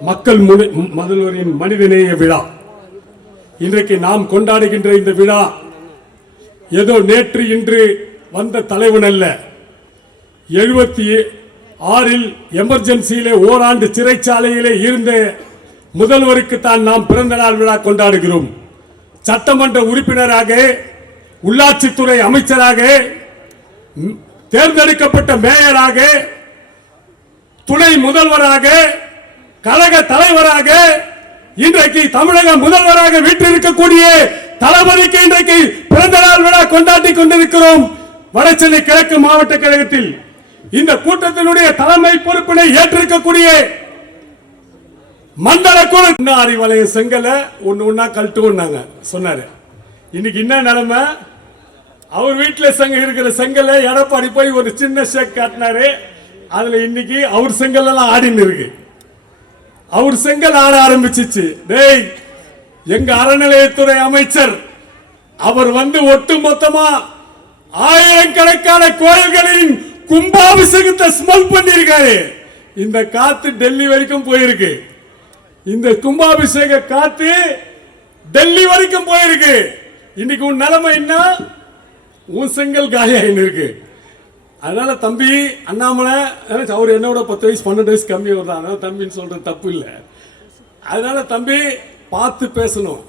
மக்கள் முனி- முதல்வரின் மனிதநேய விழா. இன்றைக்கு நாம் கொண்டாடுகின்ற இந்த விழா ஏதோ நேற்று இன்று வந்த தலைவன் அல்ல. எழுபத்தி ஆறில் எமர்ஜென்சியிலே ஓராண்டு சிறைச்சாலையிலே இருந்த முதல்வருக்கு தான் நாம் பிறந்த நாள் விழா கொண்டாடுகிறோம். சட்டமன்ற உறுப்பினராக உள்ளாட்சித்துறை அமைச்சராக தேர்ந்தெடுக்கப்பட்ட மேயராக துணை முதல்வராக கழக தலைவராக இன்றைக்கு தமிழக முதல்வராக வீற்றிருக்கக்கூடிய தளபதிக்கு இன்றைக்கு பிறந்த நாள் விழா கொண்டாடி கொண்டிருக்கிறோம். வடசென்னை கிழக்கு மாவட்ட கழகத்தில் இந்த கூட்டத்தினுடைய தலைமை பொறுப்பினை ஏற்றிருக்கக்கூடிய மண்டல கூட இன்னாரி வளைய செங்கலை ஒண்ணு கழட்டு கழட்டுவோம்னாங்க சொன்னாரு. இன்னைக்கு என்ன நிலைமை? அவர் வீட்டில் செங்க இருக்கிற செங்கலை எடப்பாடி போய் ஒரு சின்ன ஷேக் காட்டினாரு. அதுல இன்னைக்கு அவர் செங்கல் எல்லாம் ஆடின்னு இருக்கு. அவர் செங்கல் ஆட ஆரம்பிச்சிச்சு. டேய் எங்க அறநிலையத்துறை அமைச்சர் அவர் வந்து ஒட்டு மொத்தமா ஆயிரக்கணக்கான கோயில்களின் கும்பாபிஷேகத்தை ஸ்மெல் பண்ணியிருக்காரு. இந்த காத்து டெல்லி வரைக்கும் போயிருக்கு. இந்த கும்பாபிஷேக காத்து டெல்லி வரைக்கும் போயிருக்கு. இன்னைக்கு உன் நிலைமை என்ன? உன் செங்கல் காலியாயின்னு இருக்கு. அதனால தம்பி அண்ணாமலை அவர் என்னோட பத்து வயசு பன்னெண்டு வயசு கம்மி வருதான் அதனால தம்பின்னு சொல்கிறது தப்பு இல்லை. அதனால தம்பி பார்த்து பேசணும்.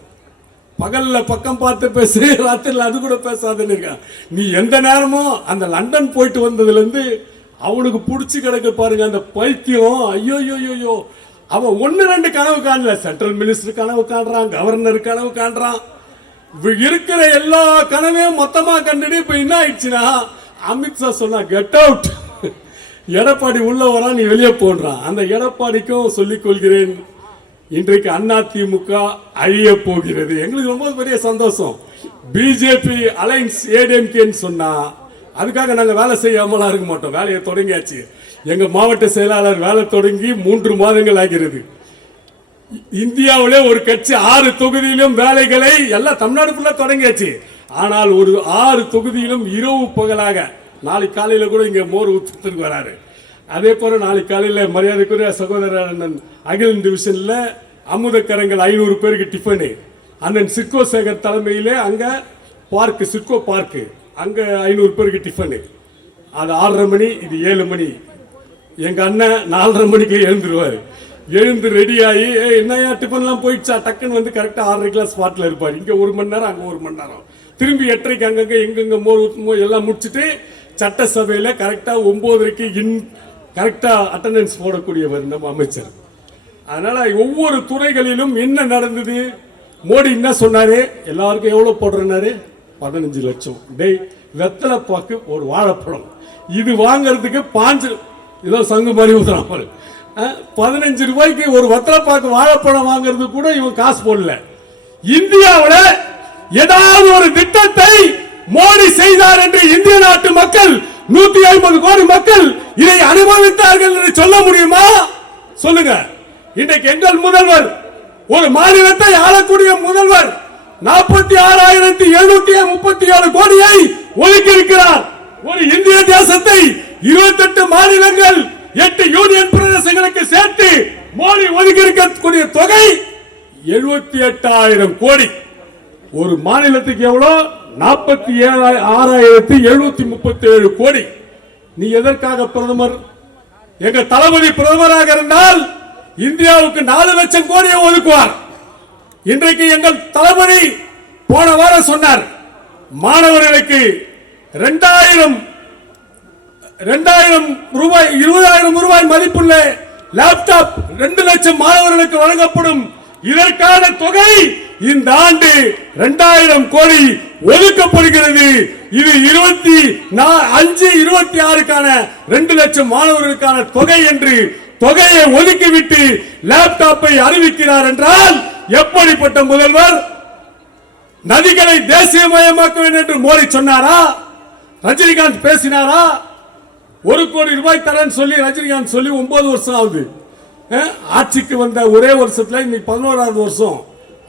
பகலில் பக்கம் பார்த்து பேசு ராத்திரியில் அது கூட பேசாதுன்னு இருக்கான். நீ எந்த நேரமும் அந்த லண்டன் போயிட்டு வந்ததுலேருந்து அவனுக்கு பிடிச்சி கிடக்கு பாருங்க அந்த பைத்தியம். ஐயோ ஐயோ அவன் ஒன்று ரெண்டு கனவு காணல. சென்ட்ரல் மினிஸ்டர் கனவு காண்றான் கவர்னர் கனவு காண்றான். இருக்கிற எல்லா கனவையும் மொத்தமாக கண்டுடி இப்போ என்ன ஆயிடுச்சுன்னா அமித்ஷா சொன்னா கெட் அவுட் எடப்பாடி உள்ள வரா நீ வெளியே போன்றான் அந்த எடப்பாடிக்கும் சொல்லிக் கொள்கிறேன். இன்றைக்கு அதிமுக அழிய போகிறது. எங்களுக்கு ரொம்ப பெரிய சந்தோஷம். பிஜேபி அலைன்ஸ் ஏடிஎம்கேன்னு சொன்னா அதுக்காக நாங்கள் வேலை செய்யாமலாம் இருக்க மாட்டோம். வேலையை தொடங்கியாச்சு. எங்க மாவட்ட செயலாளர் வேலை தொடங்கி மூன்று மாதங்கள் ஆகிறது. இந்தியாவிலே ஒரு கட்சி ஆறு தொகுதியிலும் வேலைகளை எல்லாம் தமிழ்நாடு தொடங்கியாச்சு. ஆனால் ஒரு ஆறு தொகுதியிலும் இரவு பகலாக நாளைக்கு காலையில் கூட இங்கே மோர் ஊற்றுட்டு வராரு. அதே போல் நாளைக்கு காலையில் மரியாதைக்குரிய சகோதரர் அண்ணன் அகிலன் டிவிஷனில் அமுதக்கரங்கள் ஐநூறு பேருக்கு டிஃபனு அண்ணன் சிட்கோ சேகர் தலைமையிலே அங்கே பார்க்கு சிட்கோ பார்க்கு அங்கே ஐநூறு பேருக்கு டிஃபனு அது ஆறரை மணி இது ஏழு மணி. எங்கள் அண்ணன் நாலரை மணிக்கு எழுந்துருவார். எழுந்து ரெடி ஆகி "ஏய், என்னய்யா டிஃபன்லாம் போயிடுச்சா? டக்குன்னு வந்து கரெக்டாக ஆறரை கிளாஸ் ஸ்பாட்டில் இருப்பார். இங்கே ஒரு மணி நேரம் அங்கே ஒரு மணி நேரம். திரும்பி எட்டரைக்கு அங்கங்கே எங்கெங்கே மோர் எல்லாம் முடிச்சுட்டு சட்டசபையில் கரெக்டாக ஒம்போதரைக்கு இன் கரெக்டாக அட்டண்டன்ஸ் போடக்கூடியவர் நம்ம அமைச்சர். அதனால் ஒவ்வொரு துறைகளிலும் என்ன நடந்தது? மோடி என்ன சொன்னார்? எல்லாருக்கும் எவ்வளோ போடுறனாரு பதினஞ்சு லட்சம். டேய் வெத்தலை பாக்கு ஒரு வாழைப்பழம். இது வாங்கிறதுக்கு பாஞ்சு ஏதோ சங்கு மாதிரி ஊத்துறான் பாரு. பதினஞ்சு ரூபாய்க்கு ஒரு வத்திரப்பாக்கு வாழைப்பழம் வாங்குறதுக்கு கூட இவன் காசு போடல. இந்தியாவில் ஏதாவது ஒரு திட்டத்தை மோடி செய்தார் என்று இந்திய நாட்டு மக்கள் நூத்தி ஐம்பது கோடி மக்கள் இதை அனுபவித்தார்கள் என்று சொல்ல முடியுமா? சொல்லுங்க. இன்றைக்கு எங்கள் முதல்வர் ஒரு மாநிலத்தை ஆளக்கூடிய முதல்வர் நாற்பத்தி ஆறாயிரத்தி எழுநூத்தி முப்பத்தி ஏழு கோடியை ஒதுக்கி இருக்கிறார் ஒரு இந்திய தேசத்தை இருபத்தெட்டு மாநிலங்கள் எட்டு யூனியன் பிரதேசங்களுக்கு சேர்த்து மோடி ஒதுக்கி இருக்கக்கூடிய தொகை எழுபத்தி எட்டாயிரம் கோடி. ஒரு மாநிலத்துக்கு எவ்வளோ? நாற்பத்தி ஏழாயிரம் ஆறாயிரத்தி எழுநூத்தி முப்பத்தி ஏழு கோடி. நீ எதற்காக பிரதமர்? எங்க தளபதி பிரதமராக இருந்தால் இந்தியாவுக்கு நாலு லட்சம் கோடியை ஒதுக்குவார். இன்றைக்கு எங்கள் தளபதி போன வாரம் சொன்னார் மாணவர்களுக்கு இரண்டாயிரம் ரெண்டாயிரம் ரூபாய் இருபதாயிரம் ரூபாய் மதிப்புள்ள லேப்டாப் ரெண்டு லட்சம் மாணவர்களுக்கு வழங்கப்படும். இதற்கான தொகை இந்த ஆண்டு இரண்டாயிரம் கோடி ஒதுக்கப்படுகிறது. இது இருபத்தி நா- அஞ்சு இருபத்தி ஆறுக்கான ரெண்டு லட்சம் மாணவர்களுக்கான தொகை என்று தொகையை ஒதுக்கிவிட்டு லேப்டாப்பை அறிவிக்கிறார் என்றால் எப்படிப்பட்ட முதல்வர்? நதிகளை தேசியமயமாக்க வேண்டும் என்று மோடி சொன்னாரா? ரஜினிகாந்த் பேசினாரா? ஒரு கோடி ரூபாய் தரேன்னு சொல்லி ரஜினிகாந்த் சொல்லி ஒன்பது வருஷம் ஆகுது. ஆட்சிக்கு வந்த ஒரே வருஷத்தில் இன்னைக்கு பதினோராவது வருஷம்.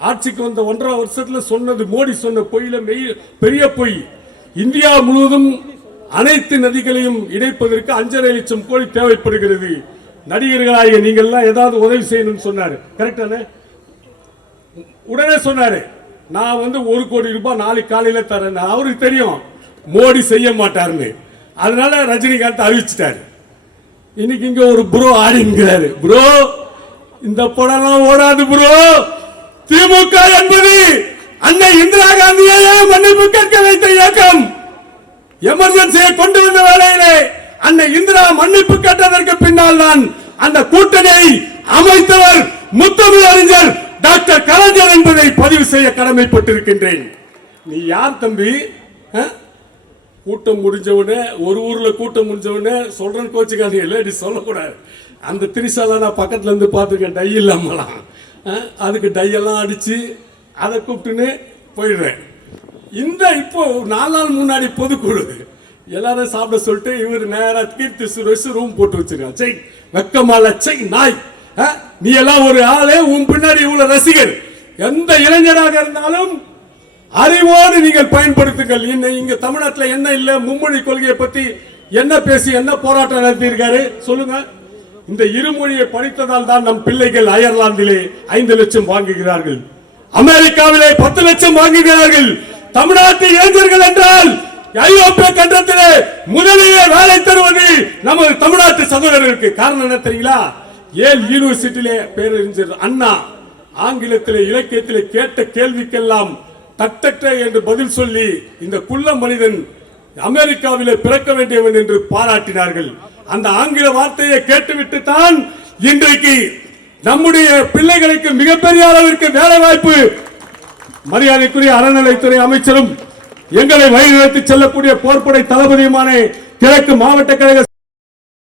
ஆட்சிக்கு வந்த ஒன்றரை வருஷத்தில் சொன்னது மோடி சொன்ன பொய்யில் மெய் பெரிய பொய். இந்தியா முழுவதும் அனைத்து நதிகளையும் இணைப்பதற்கு அஞ்சரை லட்சம் கோடி தேவைப்படுகிறது. நடிகர்களாகிய நீங்கள்லாம் ஏதாவது உதவி செய்யணும்னு சொன்னார். கரெக்டானே உடனே சொன்னார் நான் வந்து ஒரு கோடி ரூபாய் நாளைக்கு காலையில் தரேன் அவருக்கு தெரியும் மோடி செய்ய மாட்டாருன்னு. அதனால ரஜினிகாந்த் அறிவிச்சிட்டாரு. இன்னைக்கு இங்க ஒரு ப்ரோ ஆடிங்கிறாரு. ப்ரோ இந்த படம்லாம் ஓடாது ப்ரோ திமுக என்பது அன்னை இந்திரா காந்தியையே மன்னிப்பு கேட்க வைத்த இயக்கம்? எமர்ஜென்சியை கொண்டு வந்த வேளையிலே அன்னை இந்திரா மன்னிப்பு கேட்டதற்கு பின்னால் தான் அந்த கூட்டணியை அமைத்தவர் முத்தமிழ் அறிஞர் டாக்டர் கலைஞர் என்பதை பதிவு செய்ய கடமைப்பட்டிருக்கின்றேன். நீ யார் தம்பி? ஆ? கூட்டம் முடிஞ்சவுடனே ஒரு ஊரில் கூட்டம் முடிஞ்சவுடனே சொல்றேன் கோச்சுக்காதீங்க. இல்லடி சொல்லக்கூடாது. அந்த திரிசாலை நான் பக்கத்துலேருந்து பார்த்துருக்கேன். டை இல்லாமலாம். அதுக்கு டையெல்லாம் அடித்து அதை கூப்பிட்டுன்னு போயிடுறேன். இந்த இப்போ நாலு நாள் முன்னாடி பொதுக்குழு. எல்லாரும் சாப்பிட சொல்லிட்டு இவர் நேராக கீர்த்தி சுரேஷ் ரூம் போட்டு வச்சிருக்கான் செய் வெக்கமால செய் நாய். நீ எல்லாம் ஒரு ஆளே உன் பின்னாடி இவ்வளவு ரசிகர். எந்த இளைஞராக இருந்தாலும் அறிவோடு நீங்கள் பயன்படுத்துங்கள். இன்னும் இங்க தமிழ்நாட்டில் என்ன இல்லை? மும்மொழி கொள்கையை பத்தி என்ன பேசி என்ன போராட்டம் நடத்தியிருக்காரு? சொல்லுங்க. இந்த இருமொழியை படித்ததால் தான் நம் பிள்ளைகள் அயர்லாந்திலே ஐந்து லட்சம் வாங்குகிறார்கள். அமெரிக்காவிலே பத்து லட்சம் வாங்குகிறார்கள். தமிழ்நாட்டு இளைஞர்கள் என்றால் ஐரோப்பிய கண்டத்திலே முதலிலே வேலை தருவது நமது தமிழ்நாட்டு சகோதரர்களுக்கு காரணம் என்ன தெரியுங்களா? ஏல் யூனிவர்சிட்டியிலே பேரறிஞர் அண்ணா ஆங்கிலத்திலே இலக்கியத்திலே கேட்ட கேள்விக்கெல்லாம் தட்டற்ற என்று பதில் சொல்லி இந்த குள்ள மனிதன் அமெரிக்காவிலே பிறக்க வேண்டியவன் என்று பாராட்டினார்கள். அந்த ஆங்கில வார்த்தையை கேட்டுவிட்டு தான் இன்றைக்கு நம்முடைய பிள்ளைகளுக்கு மிகப்பெரிய அளவிற்கு வேலை வாய்ப்பு. மரியாதைக்குரிய அறநிலைத்துறை அமைச்சரும் எங்களை வழிநடத்தி செல்லக்கூடிய போர்ப்படை தளபதியுமான கிழக்கு மாவட்ட கழக